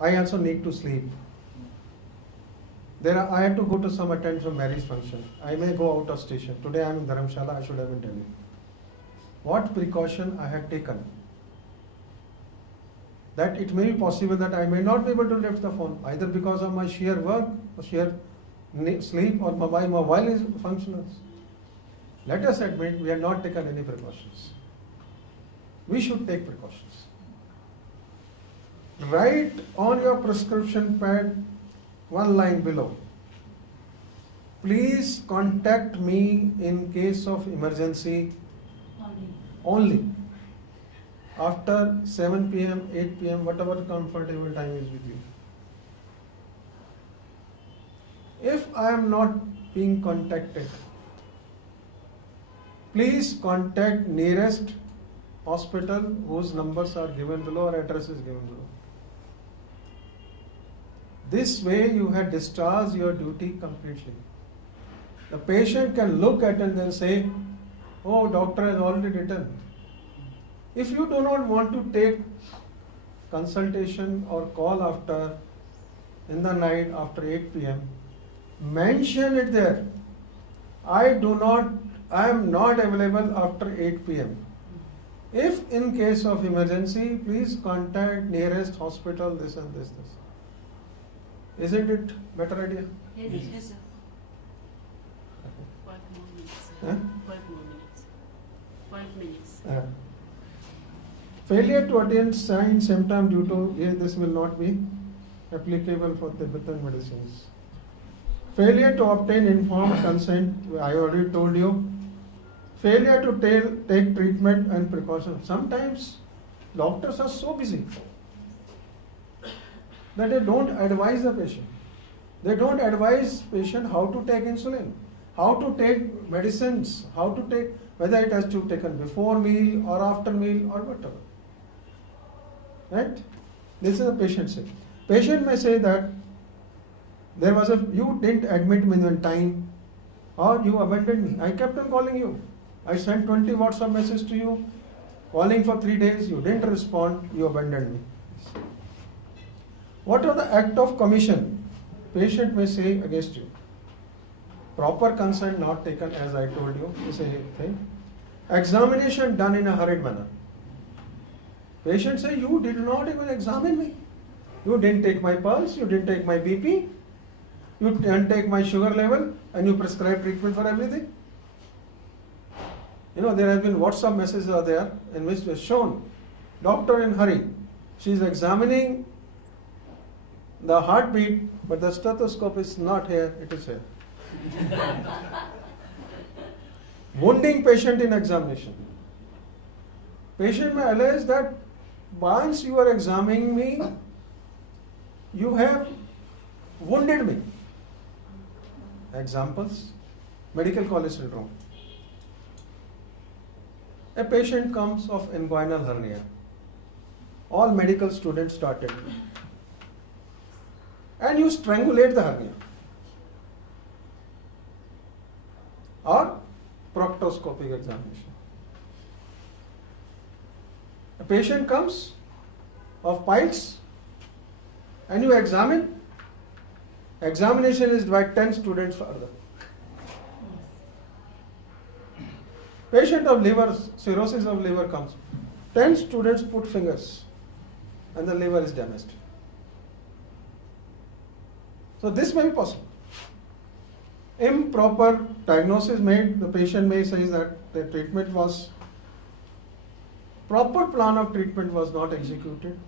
I also need to sleep. I had to go to some attend some marriage function. I may go out of station. Today I am in Dharamshala, I should have been Delhi. What precaution I had taken? That it may be possible that I may not be able to lift the phone, either because of my sheer work, or sheer sleep, or my mobile is functional. Let us admit we have not taken any precautions. We should take precautions. Write on your prescription pad one line below. Please contact me in case of emergency only. After 7 p.m., 8 p.m., whatever comfortable time is with you. If I am not being contacted, please contact nearest hospital whose numbers are given below or address is given below. This way you have discharged your duty completely. The patient can look at it and then say, oh, doctor has already written. If you do not want to take consultation or call after in the night after 8 p.m., mention it there. I am not available after 8 p.m. If in case of emergency, please contact nearest hospital, this and this. Isn't it better idea? Yes, sir. 5 more minutes. Huh? 5 more minutes. 5 minutes. Failure to attend sign symptom due to this will not be applicable for Tibetan medicines. Failure to obtain informed consent, I already told you. Failure to take treatment and precautions. Sometimes doctors are so busy that they don't advise the patient. They don't advise patient how to take insulin, how to take medicines, how to take, whether it has to be taken before meal or after meal or whatever. Right? This is a patient say. Patient may say that you didn't admit me in time, or you abandoned me. I kept on calling you. I sent 20 WhatsApp messages to you, calling for 3 days, you didn't respond, you abandoned me. What are the act of commission? Patient may say against you. Proper consent not taken, as I told you, is a thing. Examination done in a hurried manner. Patient say, you did not even examine me. You didn't take my pulse, you didn't take my BP, you didn't take my sugar level, and you prescribe treatment for everything. There have been WhatsApp messages are there in which was shown, doctor in hurry. She is examining the heartbeat, but the stethoscope is not here, it is here. Wounding patient in examination. Patient may allege that once you are examining me, you have wounded me. Examples, medical college syndrome. A patient comes of inguinal hernia. All medical students started. And you strangulate the hernia. Or proctoscopic examination. A patient comes of piles and you examine. Examination is by 10 students further. Patient of liver, cirrhosis of liver comes. 10 students put fingers and the liver is damaged. So this may be possible. Improper diagnosis made, the patient may say that the treatment was, proper plan of treatment was not executed.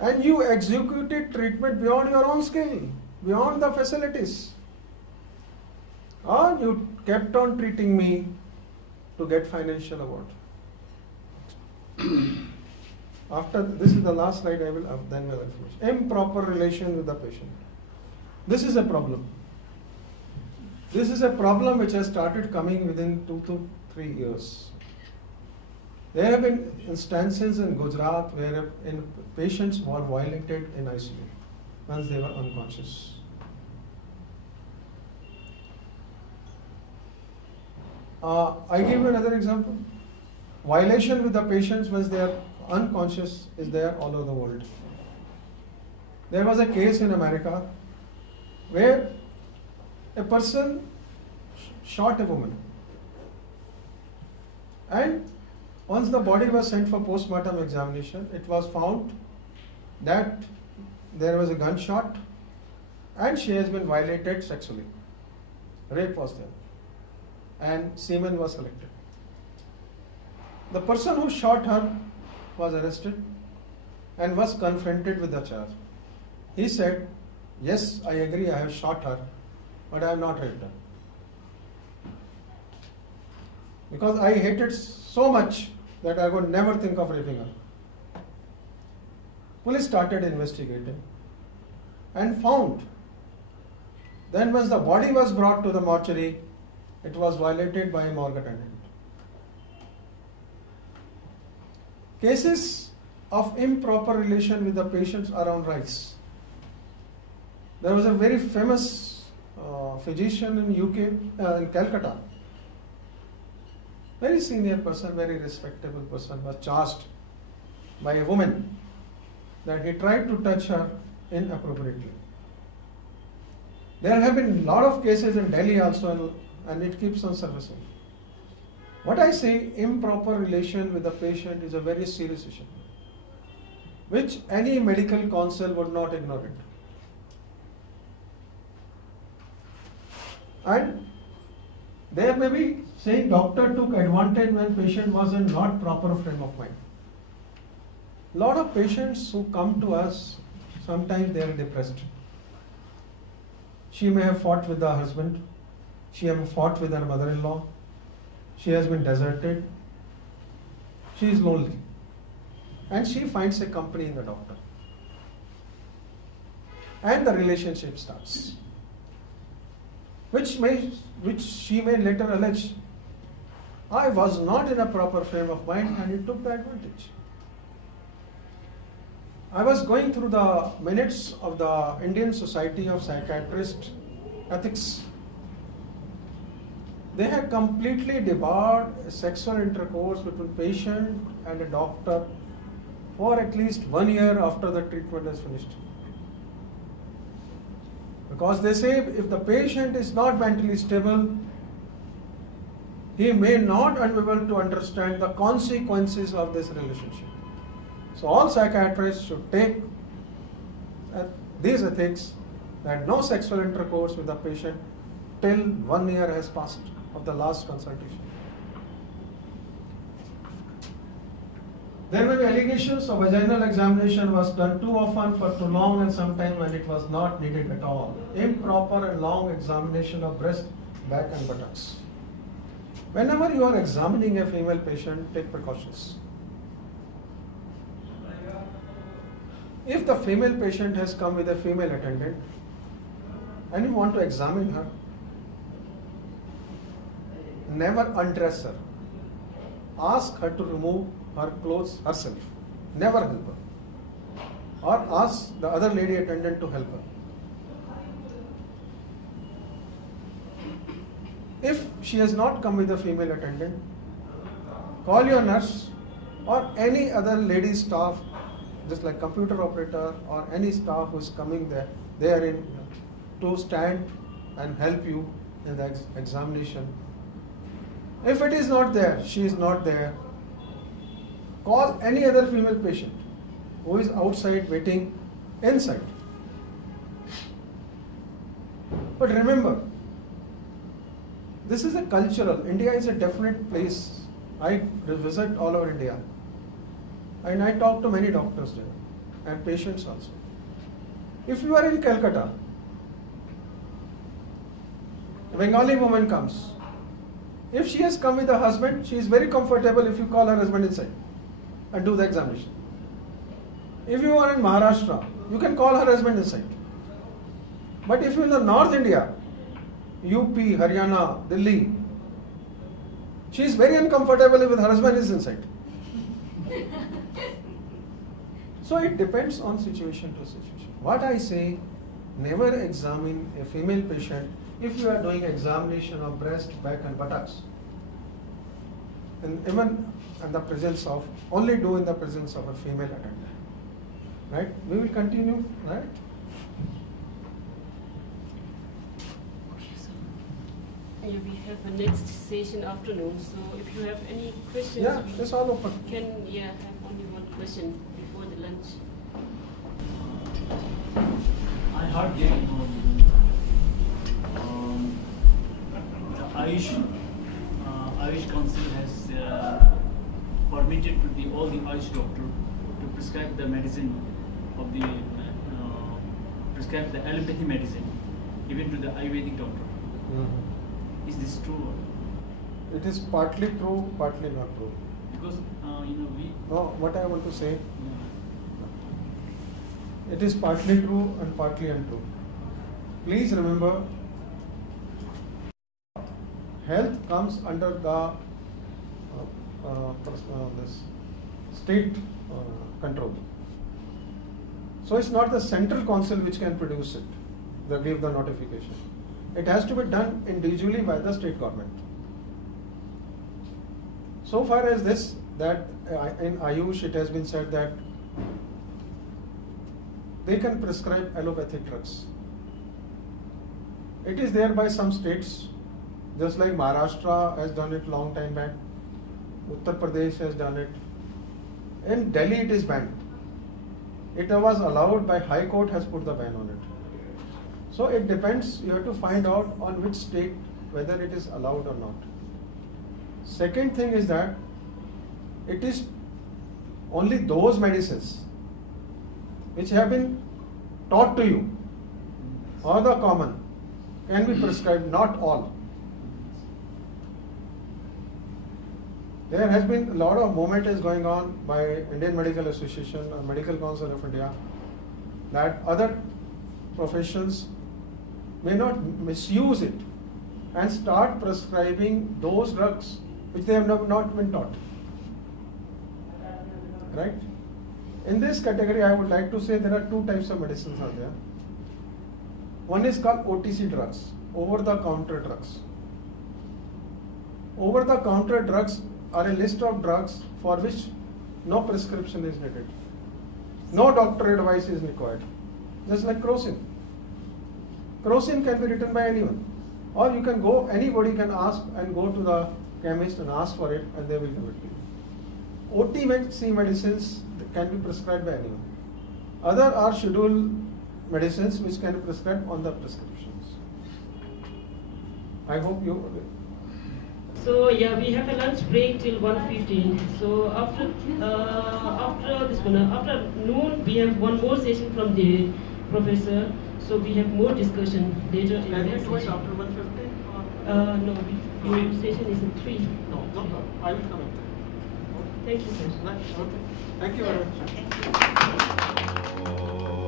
And you executed treatment beyond your own skill, beyond the facilities. Or you kept on treating me to get financial award. After this is the last slide, I will then will finish. Improper relation with the patient. This is a problem. This is a problem which has started coming within 2 to 3 years. There have been instances in Gujarat where patients were violated in ICU once they were unconscious. I give you another example. Violation with the patients once they are unconscious is there all over the world. There was a case in America where a person shot a woman, and once the body was sent for post-mortem examination, it was found that there was a gunshot and she has been violated sexually. Rape was there and semen was collected. The person who shot her was arrested and was confronted with the charge. He said, yes, I agree, I have shot her, but I have not raped her. Because I hated so much that I would never think of raping her. Police started investigating and found. Then once the body was brought to the mortuary, it was violated by a morgue attendant. Cases of improper relation with the patients are on rise. There was a very famous physician in UK, in Calcutta. Very senior person, very respectable person, was charged by a woman that he tried to touch her inappropriately. There have been a lot of cases in Delhi also, and it keeps on surfacing. What I say, improper relation with the patient is a very serious issue, which any medical counsel would not ignore it. And there may be saying doctor took advantage when patient was in not proper frame of mind. Lot of patients who come to us, sometimes they are depressed. She may have fought with her husband, she may have fought with her mother-in-law, she has been deserted, she is lonely, and she finds a company in the doctor. And the relationship starts, which she may later allege, I was not in a proper frame of mind and he took the advantage. I was going through the minutes of the Indian Society of Psychiatrists Ethics. They have completely debarred sexual intercourse between patient and a doctor for at least 1 year after the treatment is finished. Because they say if the patient is not mentally stable, he may not be able to understand the consequences of this relationship. So all psychiatrists should take these ethics that no sexual intercourse with the patient till 1 year has passed of the last consultation. There may be allegations of vaginal examination was done too often for too long and sometimes when it was not needed at all. Improper and long examination of breast, back and buttocks. Whenever you are examining a female patient, take precautions. If the female patient has come with a female attendant and you want to examine her, never undress her. Ask her to remove her clothes herself. Never help her. Or ask the other lady attendant to help her. If she has not come with a female attendant, call your nurse or any other lady staff, just like computer operator or any staff who is coming there to stand and help you in the examination. If it is not there, she is not there, call any other female patient who is outside waiting inside. But remember, this is a cultural, India is a definite place. I visit all over India and I talk to many doctors there and patients also. If you are in Calcutta, a Bengali woman comes. If she has come with her husband, she is very comfortable if you call her husband inside and do the examination. If you are in Maharashtra, you can call her husband inside. But if you are in the North India, UP, Haryana, Delhi, she is very uncomfortable if her husband is inside. So it depends on situation to situation. What I say, never examine a female patient if you are doing examination of breast, back and buttocks. And even in the presence of, only do in the presence of a female attendant. right? We will continue, right? Yeah, we have a next session afternoon, so if you have any questions, Yeah, we it's all open. can have only one question before the lunch. I heard the Ayush Council has permitted to all the Ayush doctor to prescribe the medicine of the prescribe the allopathy medicine even to the Ayurvedic doctor. Is this true? It is partly true, partly not true. Because we. No, what I want to say, it is partly true and partly untrue. Please remember, health comes under the this state control. So it's not the central council which can produce it, they give the notification. It has to be done individually by the state government. So far as this, that in Ayush it has been said that they can prescribe allopathic drugs. It is there by some states, just like Maharashtra has done it long time back, Uttar Pradesh has done it. In Delhi it is banned. It was allowed by High Court, has put the ban on it. So it depends, you have to find out on which state whether it is allowed or not. Second thing is that it is only those medicines which have been taught to you or the common can be prescribed, not all. There has been a lot of movement is going on by Indian Medical Association or Medical Council of India that other professions may not misuse it and start prescribing those drugs which they have not been taught. Right? In this category, I would like to say there are two types of medicines are there. One is called OTC drugs, over-the-counter drugs. Over-the-counter drugs are a list of drugs for which no prescription is needed. No doctor advice is required. Just like Crocin. Crocin can be written by anyone. Or you can go, anybody can ask and go to the chemist and ask for it and they will give it to you. OTC medicines can be prescribed by anyone. Other are scheduled medicines which can be prescribed on the prescriptions. I hope you. So yeah, we have a lunch break till 1:15. So after this one, after noon, we have one more session from the professor. So we have more discussion later in Can the we do it session. after 1:15? No, your session is at 3. No, I will come at Thank you, sir. that. Okay. Thank you very much. Thank you.